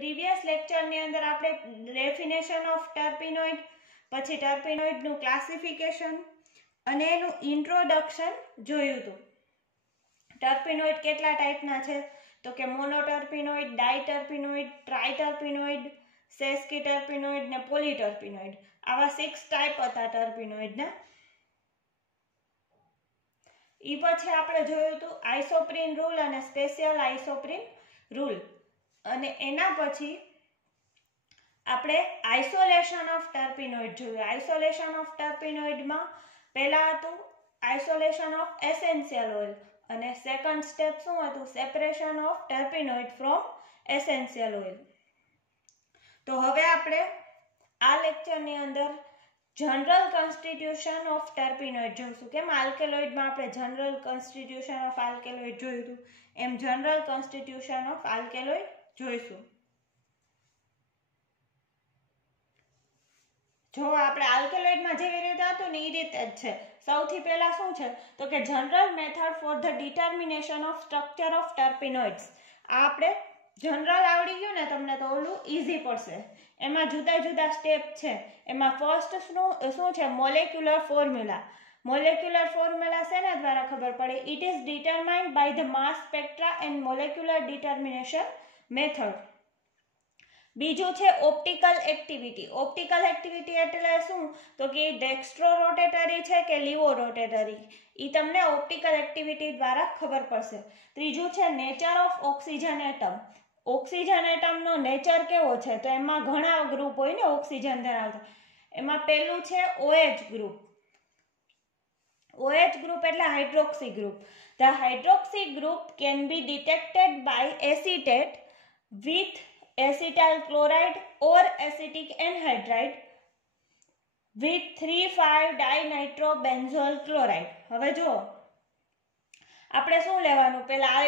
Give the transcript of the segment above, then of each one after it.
Previous લેક્ચરની અંદર આપણે definition of ટર્પેનોઇડ, પછી ટર્પેનોઇડનું ક્લાસિફિકેશન અને એનું ઇન્ટ્રોડક્શન જોયું હતું. ટર્પેનોઇડ કેટલા ટાઈપના છે તો કે મોનોટર્પેનોઇડ, ડાયટર્પેનોઇડ, ટ્રાયટર્પેનોઇડ, સેસ્કીટર્પેનોઇડ ને પોલીટર્પેનોઇડ. આવા 6 ટાઈપ હતા ટર્પેનોઇડના. એ પછી આપણે જોયું હતું આઇસોપ્રીન રૂલ અને સ્પેશિયલ આઇસોપ્રીન રૂલ. અને એના પછી આપણે આઇસોલેશન ઓફ ટર્પેનોઇડ જોયું. આઇસોલેશન ઓફ ટર્પેનોઇડમાં પહેલા હતું આઇસોલેશન ઓફ એસેન્શિયલ ઓઇલ અને સેકન્ડ સ્ટેપ શું હતું? Separation of terpenoid from essential oil. તો હવે આપણે આ લેક્ચરની અંદર જનરલ કોન્સ્ટિટ્યુશન ઓફ ટર્પેનોઇડ જોઈશું. કેમ આલ્કેલોઇડમાં આપણે જનરલ કોન્સ્ટિટ્યુશન ઓફ આલ્કેલોઇડ જોયું હતું, એમ જનરલ કોન્સ્ટિટ્યુશન ઓફ આલ્કેલોઇડ જોઈશું. જો આપણે આલ્કેલોઇડમાં જેવી રીતે હતું ને એ રીતે જ છે. સૌથી પહેલા શું છે તો કે general method for the determination of structure of terpenoids. આ આપણે જનરલ આવડી ગયું ને તમને તો ઓલું ઈઝી પડશે. એમાં જુદા જુદા સ્ટેપ છે. એમાં ફર્સ્ટ શું છે? Molecular formula. મોલેક્યુલર ફોર્મ્યુલા શેના દ્વારા ખબર પડે? It is determined by the mass spectra and molecular determination method. બીજું છે ઓપ્ટિકલ એક્ટિવિટી. ઓપ્ટિકલ એક્ટિવિટી એટલે શું તો કે ડેક્સ્ટ્રો રોટેટરી છે કે લીવો રોટેટરી, એ તમને ઓપ્ટિકલ એક્ટિવિટી દ્વારા ખબર પડશે. ત્રીજું છે nature of oxygen atom. Oxygen એટમનો નેચર કેવો છે તો એમાં ઘણા ગ્રુપ હોય ને ઓક્સિજન ધરાવતા. એમાં પહેલું છે OH ગ્રુપ. OH ગ્રુપ એટલે hydroxy group. The hydroxy group can be detected by acetate with acetyl chloride or acetic anhydride with 3,5-dinitrophenol chloride. હવે જો આપણે શું લેવાનું? પહેલા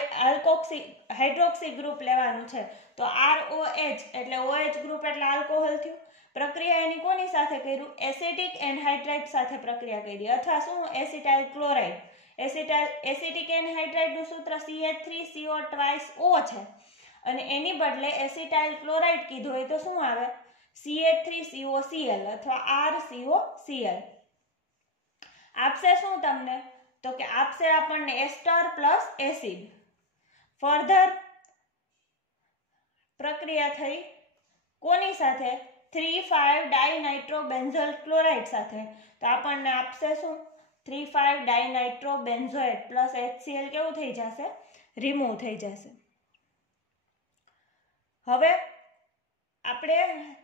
હાઇડ્રોક્સી ગ્રુપ લેવાનું છે. તો ROH એટલે OH ગ્રુપ એટલે આલ્કોહોલ થયું. પ્રક્રિયા એની કોની સાથે કર્યું? એસિટિક એનહાઇડ્રાઇડ સાથે પ્રક્રિયા કરી, અથવા શું? Acetyl chloride. એસિટિક એનહાઇડ્રાઇડનું સૂત્ર CH3CO2O છે અને એની બદલે એસિટાઇલ ક્લોરાઇડ કીધું હોય તો શું આવે? CH3COCl અથવા RCOCl. આપશે શું તમને? તો કે આપશે આપણને એસ્ટર પ્લસ એસિડ. ફર્ધર પ્રક્રિયા થઈ કોની સાથે? 3,5-dinitrophenol ક્લોરાઇડ સાથે. તો આપણને આપશે શું? 3,5-dinitrophenol પ્લસ HCl કેવું થઈ જશે? રિમૂવ થઈ જશે. હવે આપણે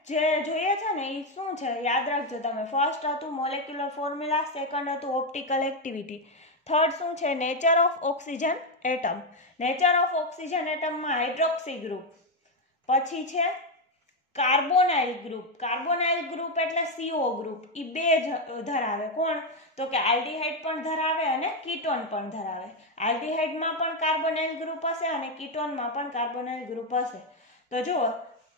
જે જોઈએ છે ને એ શું છે યાદ રાખજો તમે. ફર્સ્ટ હતું મોલેક્યુલર ફોર્મ્યુલા, સેકન્ડ હતું ઓપ્ટિકલ એક્ટિવિટી, થર્ડ શું છે? Nature of oxygen atom. Nature of oxygen એટમમાં હાઇડ્રોક્સી ગ્રુપ, પછી છે કાર્બોનાઇલ ગ્રુપ. કાર્બોનાઇલ ગ્રુપ એટલે CO ગ્રુપ. એ બે જ ધરાવે. કોણ? તો કે આલ્ડીહાઇડ પણ ધરાવે અને કીટોન પણ ધરાવે. આલ્ડીહાઇડમાં પણ કાર્બોનાઇલ ગ્રુપ હશે અને કીટોનમાં પણ કાર્બોનાઇલ ગ્રુપ હશે. તો જુઓ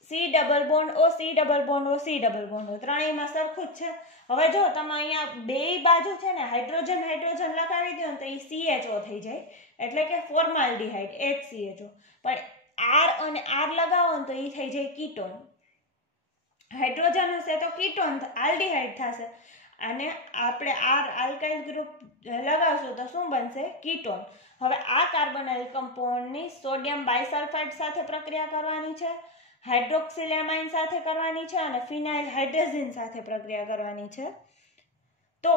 C double bond O, C double bond O, C double bond O, ત્રણેયમાં સરખું જ છે. હવે જો તમે અહીંયા બે બાજુ છે ને હાઇડ્રોજન લગાવી દો ને તો એ CHO થઈ જાય, એટલે કે ફોર્માલ્ડીહાઇડ HCHO. પણ R અને R લગાવો ને તો એ થઈ જાય કીટોન. હાઇડ્રોજન હશે તો કીટોન આલ્ડીહાઇડ થશે, અને આપણે આલ્કાઇલ ગ્રુપ લગાવશું તો શું બનશે? કીટોન. હવે આ કાર્બોનાઇલ કમ્પાઉન્ડની સોડિયમ બાયસલ્ફાઇડ સાથે પ્રક્રિયા કરવાની છે, હાઇડ્રોક્સિલેમાઇન સાથે કરવાની છે અને ફિનાઇલ હાઇડ્રોઝિન સાથે પ્રક્રિયા કરવાની છે. તો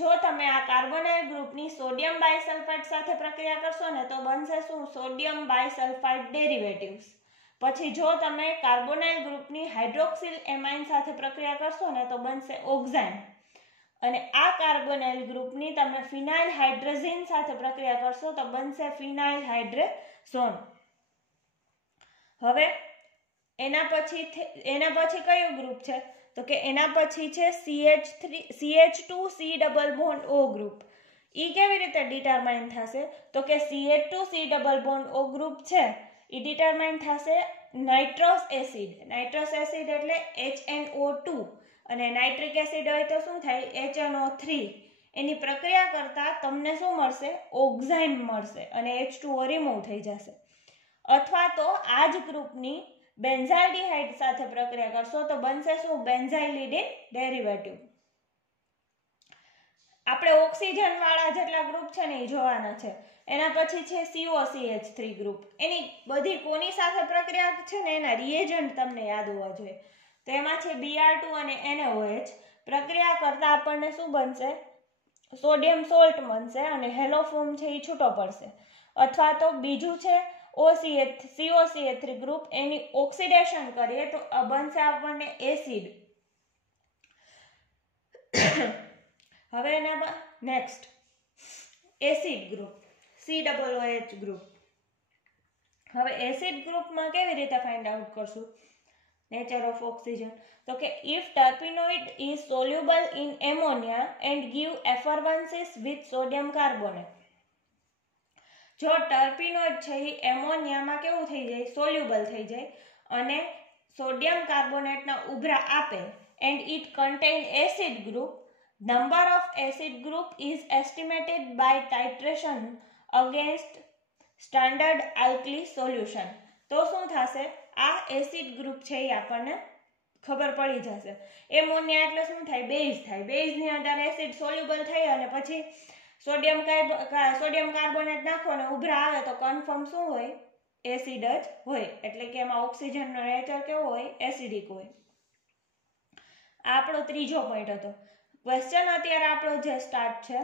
જો તમે આ કાર્બોનાઇલ ગ્રુપની સોડિયમ બાયસલ્ફાઇડ સાથે પ્રક્રિયા કરશો ને તો બનશે શું? Sodium bisulphide derivatives. પછી જો તમે કાર્બોનાઇલ ગ્રુપની હાઇડ્રોક્સિલ એમાઇન સાથે પ્રક્રિયા કરશો ને તો બનશે ઓક્ઝાઇન. અને આ કાર્બોનાઇલ ગ્રુપની તમે ફિનાઇલ હાઇડ્રોઝિન સાથે પ્રક્રિયા કરશો તો બનશે ફિનાઇલ હાઇડ્રેઝોન. હવે એના પછી કયું ગ્રુપ છે તો કે એના પછી છે CH2C double bond O group. એ કેવી રીતે ડિટરમાઇન થશે તો કે CH2C double bond O group છે એ ડિટરમાઇન થશે નાઇટ્રસ એસિડ. નાઇટ્રસ એસિડ એટલે HNO2 અને નાઇટ્રિક એસિડ હોય તો શું થાય? HNO3. એની પ્રક્રિયા કરતા તમને શું મળશે? ઓક્ઝાઇન મળશે અને H2O રિમૂવ થઈ જશે. અથવા તો આ જ ગ્રુપની બેન્ઝાલ્ડિહાઇડ સાથે પ્રક્રિયા કરશો તો બનશે શું? બેન્ઝાઇલિડિન ડેરિવેટિવ. આપણે ઓક્સિજન વાળા જેટલા ગ્રુપ છે ને એ જોવાના છે. એના પછી છે COCH3 ગ્રુપ. એની બધી કોની સાથે પ્રક્રિયા છે ને એના રિએજન્ટ તમને યાદ હોવા જોઈએ. તો એમાં છે Br2 અને NaOH. પ્રક્રિયા કરતા આપણને શું બનશે? સોડિયમ સોલ્ટ બનશે અને હેલો ફોર્મ છે એ છૂટો પડશે. અથવા તો બીજું છે COCH3 ગ્રુપ. એની ઓક્સિડેશન કરીએ તો બનશે આપણને એસિડ. હવે એના next acid group COOH group. હવે એસિડ ગ્રુપમાં કેવી રીતે ફાઇન્ડ આઉટ કરશું નેચર ઓફ ઓક્સિજન? તો કે if terpenoid is soluble in ammonia and give effervescences with sodium carbonate. જો ટર્પીનોઇડ છે એ એમોનિયામાં કેવું થઈ જાય? સોલ્યુબલ થઈ જાય અને સોડિયમ કાર્બોનેટના ઉભરા આપે and it contain acid group. Number of acid group is estimated by titration against standard alkali solution. તો શું થશે? આ એસિડ ગ્રુપ છે એ આપણને ખબર પડી જશે. એમોનિયા એટલે શું થાય? બેઝ થાય. બેઝની અંદર એસિડ સોલ્યુબલ થઈ અને પછી સોડિયમ કાર્બોનેટ નાખો અને ઉભરા આવે તો કન્ફર્મ શું હોય? એસિડ જ હોય. એટલે કે એમાં ઓક્સિજનનો નેચર કેવો હોય? એસિડિક હોય. આ આપણો ત્રીજો પોઈન્ટ હતો. ક્વેશ્ચન અત્યારે આપણો જે સ્ટાર્ટ છે,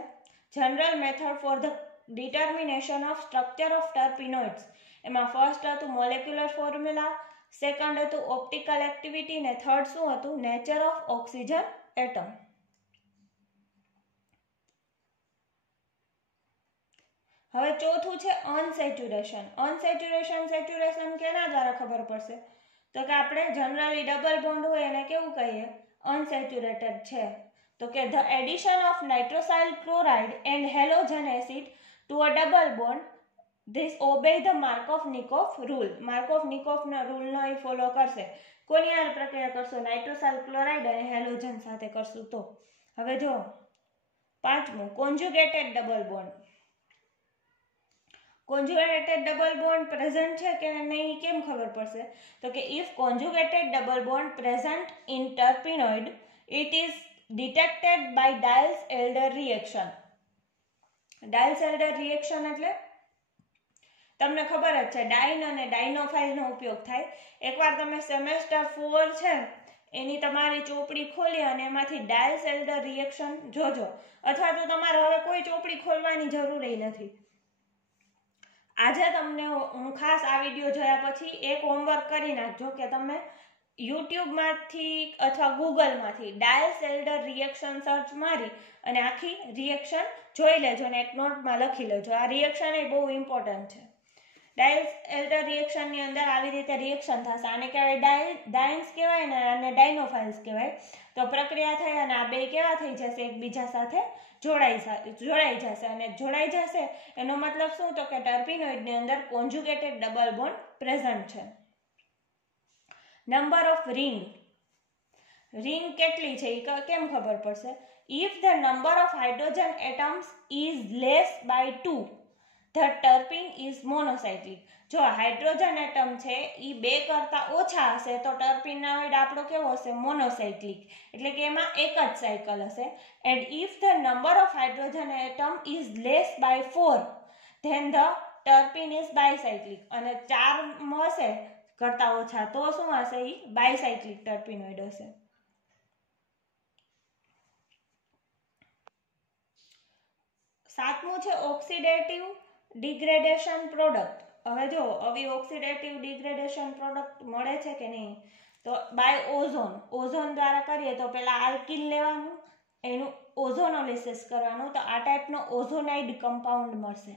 general method for the determination of structure of terpenoids. એમાં ફર્સ્ટ હતું મોલેક્યુલર ફોર્મ્યુલા, સેકન્ડ હતું ઓપ્ટિકલ એક્ટિવિટી ને થર્ડ શું હતું? Nature of oxygen atom. હવે ચોથું છે અનસેચ્યુરેશન. અનસેચ્યુરેશન સેચ્યુરેશન કેના દ્વારા ખબર પડશે? તો કે આપણે જનરલી ડબલ બોન્ડ હોય એને કેવું કહીએ? અનસેચ્યુરેટેડ છે. તો કે the addition of nitrosyl chloride and halogen acid to a double bond, this obey the Markov-Nikov rule. Markov-Nikov રૂલનો એ ફોલો કરશે. કોની હારે પ્રક્રિયા કરશો? નાઇટ્રોસાઇલ ક્લોરાઇડ અને હેલોજન સાથે કરશું તો. હવે જો પાંચમું conjugated double bond. Conjugated double bond present છે કે નહીં કેમ ખબર પડશે? તો કે if conjugated double bond present in terpenoid it is detected by Diels-Alder reaction. Diels-Alder reaction એટલે તમને ખબર જ છે ડાઇન અને ડાયનોફાઇલનો ઉપયોગ થાય. એકવાર તમે સેમેસ્ટર 4 છે એની તમારી ચોપડી ખોલી અને એમાંથી Diels-Alder reaction જોજો. અથવા તો તમારે હવે કોઈ ચોપડી ખોલવાની જરૂર નથી. આજે તમને હું ખાસ આ વિડીયો જોયા પછી એક હોમવર્ક કરી નાખજો કે તમે યુટ્યુબમાંથી અથવા ગૂગલમાંથી Diels-Alder રિએક્શન સર્ચ મારી અને આખી રિએક્શન જોઈ લેજો અને એક નોટમાં લખી લેજો. આ રિએક્શન એ બહુ ઇમ્પોર્ટન્ટ છે. Diels-Alder રિએક્શનની અંદર આવી રીતે રિએક્શન થશે. આને કહેવાય ડાઇન્સ કહેવાય ને આને ડાયનોફાઇલ્સ કહેવાય. તો પ્રક્રિયા થઈ અને આ બે કેવા થઈ જશે? એકબીજા સાથે જોડાઈ જશે. અને જોડાઈ જશે એનો મતલબ શું? તો કે ટર્પીનોઇડની અંદર કોન્જુગેટેડ ડબલ બોન્ડ પ્રેઝન્ટ છે. નંબર ઓફ રિંગ કેટલી છે એ કેમ ખબર પડશે? If the number of hydrogen atoms is less by 2 the terpene is monocyclic. જો હાઇડ્રોજન એટમ છે એ 2 કરતા ઓછા હશે તો ટર્પીનોઇડ આપણો કેવો હશે? મોનોસાઇક્લિક. એટલે કે એમાં એક જ સાયકલ હશે. And if the number of hydrogen atom is less by 4 then the terpene is bicyclic. અને 4 હશે કરતા ઓછા તો શું હશે? એ બાયસાઇક્લિક ટર્પીનોઇડ હશે. સાતમું છે ઓક્સિડેટિવ ડિગ્રેડેશન પ્રોડક્ટ. હવે જો આવી ઓક્સિડેટિવ ડિગ્રેડેશન પ્રોડક્ટ મળે છે કે નહીં? તો બાય ઓઝોન દ્વારા કરીએ તો પેલા આલ્કિલ લેવાનું, એનું ઓઝોનોલિસિસ કરવાનું, તો આ ટાઈપનો ઓઝોનાઇડ કમ્પાઉન્ડ મળશે.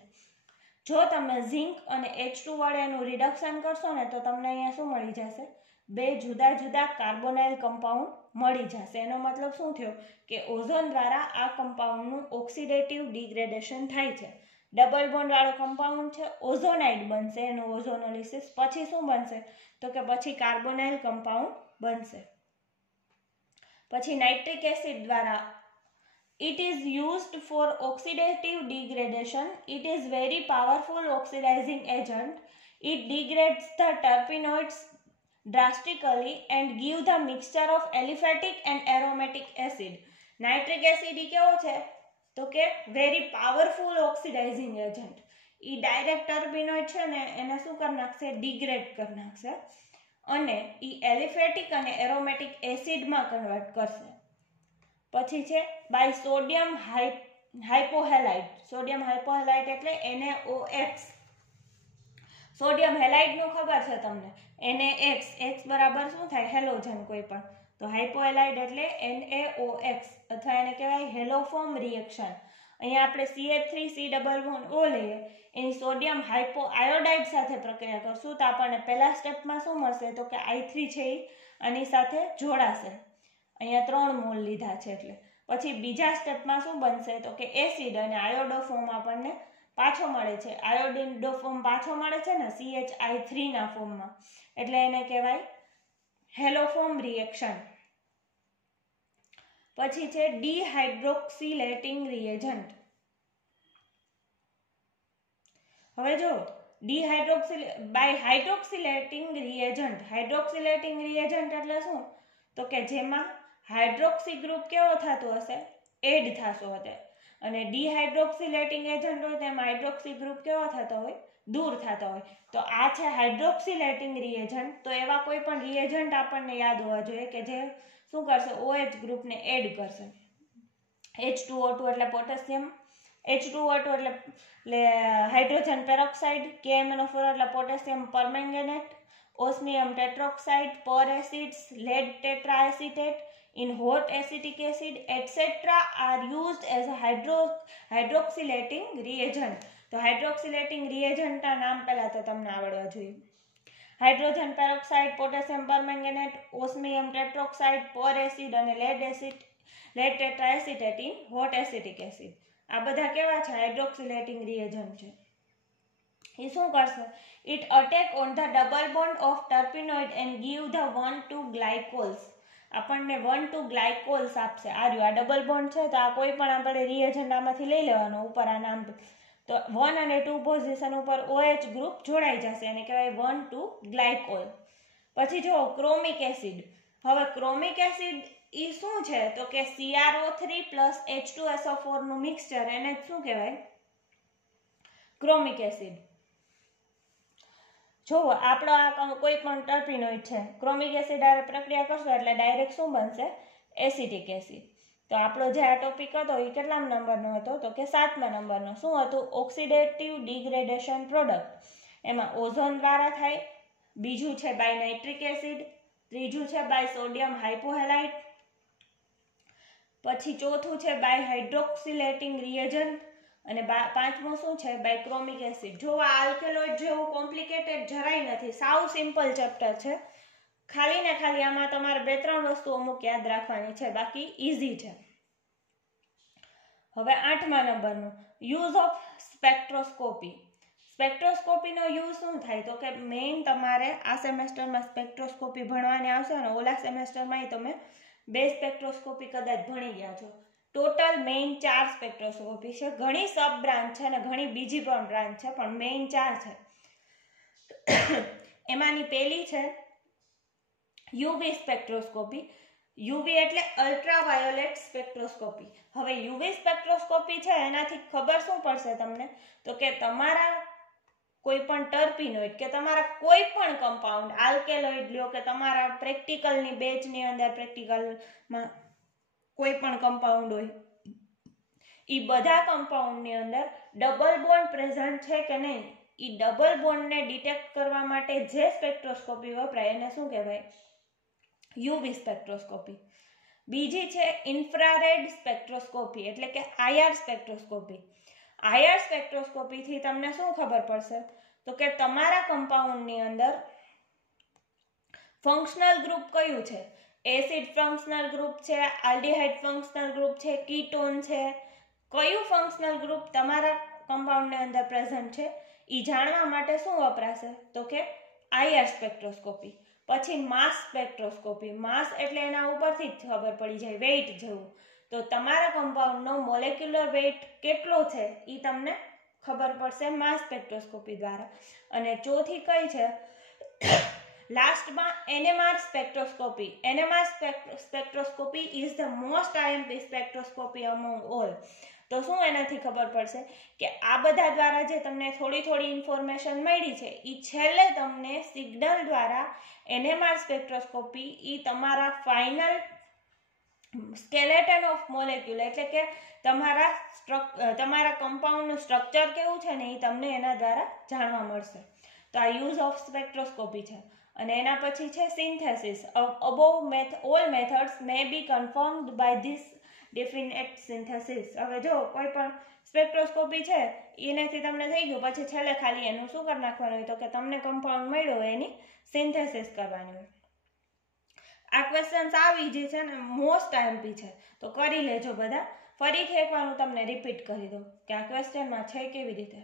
જો તમે ઝિંક અને H2 વડે એનું રિડક્શન કરશો ને તો તમને અહીંયા શું મળી જશે? 2 જુદા જુદા કાર્બોનાઇલ કમ્પાઉન્ડ મળી જશે. એનો મતલબ શું થયો? કે ઓઝોન દ્વારા આ કમ્પાઉન્ડનું ઓક્સિડેટિવ ડિગ્રેડેશન થાય છે. ડબલ બોન્ડ વાળો કમ્પાઉન્ડ છે, ઓઝોનાઇડ બનશે, એનું ઓઝોનોલિસિસ. પછી શું બનશે? તો કે પછી કાર્બોનાઇલ કમ્પાઉન્ડ બનશે. પછી નાઇટ્રિક એસિડ દ્વારા it is used for oxidative degradation. It is very powerful oxidizing agent. It degrades the terpenoids drastically and give the mixture of aliphatic and aromatic acid. Nitric acid ઈ કેવો છે તો કે very powerful oxidising agent. ઈ direct terpenoid છે ને એને શું કરી નાખશે, ડિગ્રેડ કરી નાખશે અને ઈ એલિફેટિક અને એરોમેટિક એસિડમાં કન્વર્ટ કરશે. પછી છે બાય સોડિયમ હાઇપોહેલાઇટ. સોડિયમ હાઇપોહેલાઇટ એટલે NaOH. સોડિયમ હેલાઇડનું ખબર છે તમને, NaX. X બરાબર શું થાય, હેલોજન કોઈ પણ. તો હાઇપોહેલાઇડ એટલે NaOX અથવા એને કહેવાય હેલોફોર્મ રિએક્શન. અહીંયા આપણે CH3C+O લઈએ, એની સોડિયમ હાઇપોઆયોડાઇડ સાથે પ્રક્રિયા કરશું તો આપણને પહેલા સ્ટેપમાં શું મળશે તો કે I3 છે એ આની સાથે જોડાશે. અહીંયા 3 મોલ લીધા છે એટલે. પછી બીજા સ્ટેપમાં શું બનશે તો કે એસિડ અને આયોડો ફોર્મ આપણને પાછો મળે છે. આયોડિન ફોર્મ પાછો મળે છે ને CHI3 ના ફોર્મમાં, એટલે એને કહેવાય હેલોફોર્મ રિએક્શન. પછી છે ડિહાઇડ્રોક્સિલેટિંગ રિએજન્ટ. હવે જો બાય હાઇડ્રોક્સિલેટિંગ રિએજન્ટ. હાઇડ્રોક્સિલેટિંગ રિએજન્ટ એટલે શું તો કે જેમાં હાઇડ્રોક્સી ગ્રુપ કેવો થતો હશે, એડ થતો હશે, અને ડિહાઇડ્રોક્સિલેટિંગ એજન્ટ હોય તેમાં હાઇડ્રોક્સી ગ્રુપ કેવો થતો હોય, દૂર થતો હોય. તો આ છે હાઇડ્રોક્સિલેટિંગ રિએજન્ટ. તો એવા કોઈ પણ રિએજન્ટ આપણને યાદ હોવા જોઈએ કે જે શું કરશે, OH ગ્રુપને એડ કરશે. H2O2 એટલે પોટેશિયમ, H2O2 એટલે હાઇડ્રોજન પેરોક્સાઇડ, KMnO4 એટલે potassium permanganate, osmium tetroxide, per acids, lead tetraacetate in hot acetic acid etc. are used as a hydroxylating reagent. તો હાઇડ્રોક્સિલેટિંગ રિએજન્ટના નામ પહેલા તો તમને આવડવા જોઈએ. Hydrogen peroxide, potassium permanganate, osmium tetroxide, per acid અને lead tetraacetate in hot acetic acid. આ બધા કેવા છે, હાઇડ્રોક્સિલેટિંગ રિએજન્ટ છે. એ શું કરશે, it attack on the double bond of terpenoid and give the 1,2 glycols. આપણને 1,2 ગ્લાયકોલ્સ આપશે. આ રહ્યું, આ ડબલ બોન્ડ છે તો આ કોઈ પણ આપણે રિએજન્ટ આમાંથી લઈ લેવાનો ઉપર આ નામ, તો 1 અને 2 પોઝિશન ઉપર OH ગ્રુપ જોડાઈ જશે, એને કહેવાય 1,2 ગ્લાયકોલ. પછી જો ક્રોમિક એસિડ. હવે ક્રોમિક એસિડ એ શું છે તો કે CrO3 + H2SO4 નું મિક્સચર, એને શું કહેવાય, ક્રોમિક એસિડ. જો આપણો આ કોઈ પણ ટર્પીનોઇડ છે, ક્રોમિક એસિડ આરે પ્રક્રિયા કરશો એટલે ડાયરેક્ટ શું બનશે, એસિટિક એસિડ. તો આપણો જે આ ટોપિક હતો એ કેટલા નંબરનો હતો તો કે 7મા નંબરનો. શું હતું, ઓક્સિડેટિવ ડિગ્રેડેશન પ્રોડક્ટ. એમાં ઓઝોન દ્વારા થાય, બીજું છે બાય નાઇટ્રિક એસિડ, ત્રીજું છે બાય સોડિયમ હાઇપોહેલાઇટ, પછી ચોથું છે બાય હાઇડ્રોક્સિલેટિંગ રિએજન્ટ, અને પાંચમું શું છે, બાય ક્રોમિક એસિડ. જો આ આલ્કેલોઇડ જેવું કોમ્પ્લિકેટેડ જરાય નથી, સાવ સિમ્પલ ચેપ્ટર છે. ખાલી ને ખાલી આમાં તમારે 2-3 વસ્તુ અમુક યાદ રાખવાની છે, બાકી ઈઝી છે. હવે 8મા નંબરનું યુઝ ઓફ સ્પેક્ટ્રોસ્કોપી. સ્પેક્ટ્રોસ્કોપીનો યુઝ શું થાય તો કે મેઇન તમારે આ સેમેસ્ટરમાં સ્પેક્ટ્રોસ્કોપી ભણવાની આવશે અને ઓલા સેમેસ્ટરમાં તમે 2 સ્પેક્ટ્રોસ્કોપી કદાચ ભણી ગયા છો. ટોટલ મેઇન 4 સ્પેક્ટ્રોસ્કોપી છે. ઘણી સબ બ્રાન્ચ છે અને ઘણી બીજી પણ બ્રાન્ચ છે, પણ મેઇન 4 છે. એમાંની પહેલી છે UV સ્પેક્ટ્રોસ્કોપી. UV એટલે અલ્ટ્રાવાયોલેટ સ્પેક્ટ્રોસ્કોપી. હવે UV સ્પેક્ટ્રોસ્કોપી છે એનાથી ખબર શું પડશે તમને તો કે તમારા કોઈ પણ ટર્પીનોઇડ કે તમારા કોઈ પણ કમ્પાઉન્ડ, આલ્કેલોઇડ લ્યો કે તમારા પ્રેક્ટિકલની બેચની અંદર પ્રેક્ટિકલમાં કોઈ પણ કમ્પાઉન્ડ હોય, એ બધા કમ્પાઉન્ડની અંદર ડબલ બોન્ડ પ્રેઝન્ટ છે કે નહીં, એ ડબલ બોન્ડને ડિટેક્ટ કરવા માટે જે સ્પેક્ટ્રોસ્કોપી વપરાય એને શું કહેવાય, UV સ્પેક્ટ્રોસ્કોપી. બીજી છે ઇન્ફ્રારેડ સ્પેક્ટ્રોસ્કોપી એટલે કે IR સ્પેક્ટ્રોસ્કોપી. IR સ્પેક્ટ્રોસ્કોપીથી તમને શું ખબર પડશે તો કે તમારા કમ્પાઉન્ડની અંદર ફંક્શનલ ગ્રુપ કયું છે, એસિડ ફંક્શનલ ગ્રુપ છે, આલ્ડીહાઇડ ફંક્શનલ ગ્રુપ છે, કીટોન છે, કયું ફંક્શનલ ગ્રુપ તમારા કમ્પાઉન્ડની અંદર પ્રેઝન્ટ છે એ જાણવા માટે શું વપરાશે તો કે IR સ્પેક્ટ્રોસ્કોપી. પછી માસ સ્પેક્ટ્રોસ્કોપી. માસ એટલે એના ઉપરથી જ ખબર પડી જાય, વેઇટ જેવું. તો તમારા કમ્પાઉન્ડનો મોલેક્યુલર વેઇટ કેટલો છે એ તમને ખબર પડશે માસ સ્પેક્ટ્રોસ્કોપી દ્વારા. અને ચોથી કઈ છે લાસ્ટમાં NMR spectroscopy. NMR spectroscopy is the most IMP spectroscopy among all. તો શું એનાથી ખબર પડશે કે આ બધા દ્વારા જે તમને થોડી ઇન્ફોર્મેશન મળી છે એ છેલ્લે તમને સિગ્નલ દ્વારા NMR સ્પેક્ટ્રોસ્કોપી એ તમારા ફાઇનલ સ્કેલેટન ઓફ મોલેક્યુલ એટલે કે તમારા કમ્પાઉન્ડનું સ્ટ્રક્ચર કેવું છે ને એ તમને એના દ્વારા જાણવા મળશે. તો આ યુઝ ઓફ સ્પેક્ટ્રોસ્કોપી છે. અને એના પછી છે synthesis. Above all methods may be confirmed by this definite synthesis. હવે જો કોઈ પણ સ્પેક્ટ્રોસ્કોપી છે એનાથી તમને થઈ ગયું, પછી છેલ્લે ખાલી એનું શું કરી નાખવાનું હોય તો કે તમને કમ્પાઉન્ડ મળ્યો હોય એની સિન્થેસિસ કરવાની હોય. આ ક્વેશ્ચન્સ આવી જે છે ને મોસ્ટ IMP છે, તો કરી લેજો બધા. ફરીથી એકવાર હું તમને રિપીટ કરી દઉં કે આ ક્વેશ્ચનમાં છે કેવી રીતે.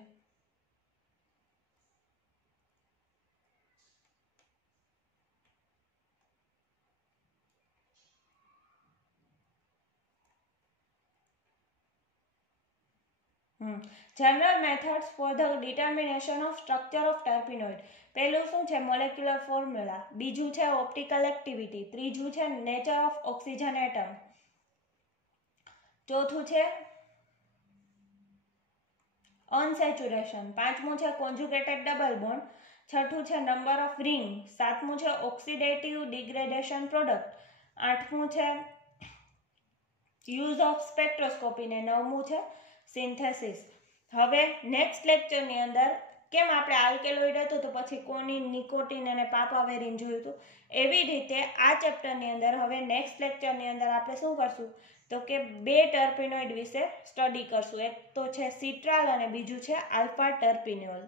General methods for the determination of structure of terpenoid. પહેલું શું છે મોલેક્યુલર ફોર્મ્યુલા, બીજું છે ઓપ્ટિકલ એક્ટિવિટી, ત્રીજું છે નેચર ઓફ ઓક્સિજન એટમ, ચોથું છે અનસેચ્યુરેશન, પાંચમું છે કોન્જુગેટેડ ડબલ બોન્ડ, છઠ્ઠું છે નંબર ઓફ રિંગ, સાતમું છે ઓક્સિડેટિવ ડિગ્રેડેશન પ્રોડક્ટ, આઠમું છે યુઝ ઓફ સ્પેક્ટ્રોસ્કોપી ને નવમું છે સિન્થેસિસ. હવે નેક્સ્ટ લેક્ચરની અંદર કેમ આપણે આલ્કેલોઇડ હતું તો પછી કોનિન, નિકોટિન અને પાપાવેરિન જોયું હતું, એવી રીતે આ ચેપ્ટરની અંદર હવે નેક્સ્ટ લેક્ચરની અંદર આપણે શું કરશું તો કે બે ટર્પેનોઇડ વિશે સ્ટડી કરશું. એક તો છે સિટ્રાલ અને બીજું છે આલ્ફા ટર્પિનોલ.